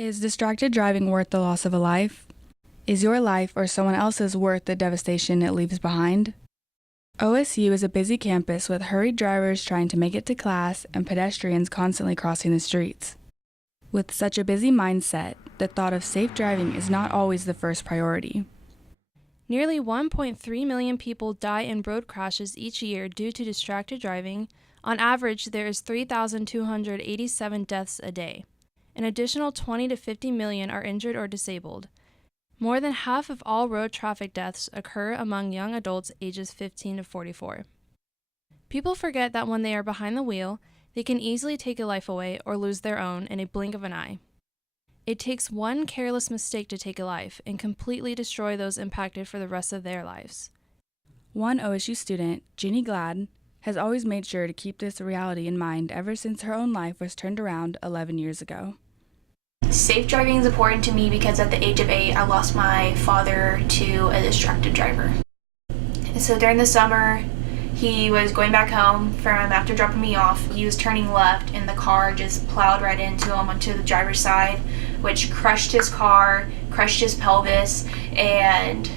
Is distracted driving worth the loss of a life? Is your life or someone else's worth the devastation it leaves behind? OSU is a busy campus with hurried drivers trying to make it to class and pedestrians constantly crossing the streets. With such a busy mindset, the thought of safe driving is not always the first priority. Nearly 1.3 million people die in road crashes each year due to distracted driving. On average, there is 3,287 deaths a day. An additional 20 to 50 million are injured or disabled. More than half of all road traffic deaths occur among young adults ages 15 to 44. People forget that when they are behind the wheel, they can easily take a life away or lose their own in a blink of an eye. It takes one careless mistake to take a life and completely destroy those impacted for the rest of their lives. One OSU student, Ginny Glad, has always made sure to keep this reality in mind ever since her own life was turned around 11 years ago. Safe driving is important to me because at the age of 8, I lost my father to a distracted driver. And so during the summer, he was going back home from after dropping me off. He was turning left and the car just plowed right into him onto the driver's side, which crushed his car, crushed his pelvis, and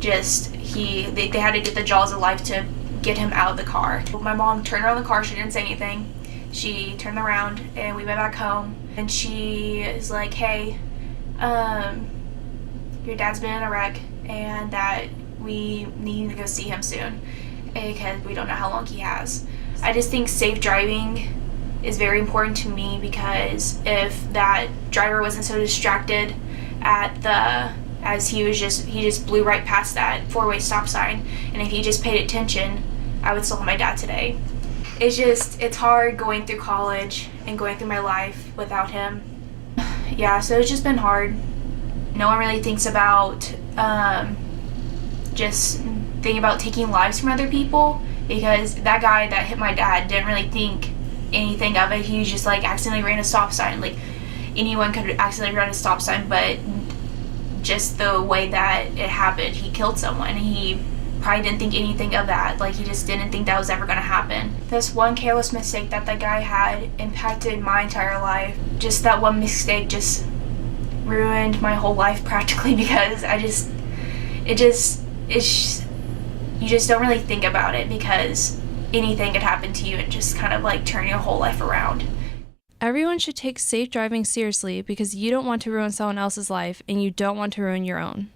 just they had to get the jaws of life to get him out of the car. My mom turned around the car, she didn't say anything. She turned around and we went back home and she is like, hey, your dad's been in a wreck and that we need to go see him soon because we don't know how long he has. I just think safe driving is very important to me because if that driver wasn't so distracted as he just blew right past that four-way stop sign, and if he just paid attention, I would still have my dad today. It's hard going through college and going through my life without him. Yeah, so it's just been hard. No one really thinks about just thinking about taking lives from other people, because that guy that hit my dad didn't really think anything of it. He was just like accidentally ran a stop sign. Like anyone could accidentally run a stop sign, but just the way that it happened, he killed someone. He probably didn't think anything of that. Like he just didn't think that was ever going to happen. This one careless mistake that guy had impacted my entire life. Just that one mistake just ruined my whole life practically, because you just don't really think about it because anything could happen to you and just kind of like turn your whole life around. Everyone should take safe driving seriously because you don't want to ruin someone else's life and you don't want to ruin your own.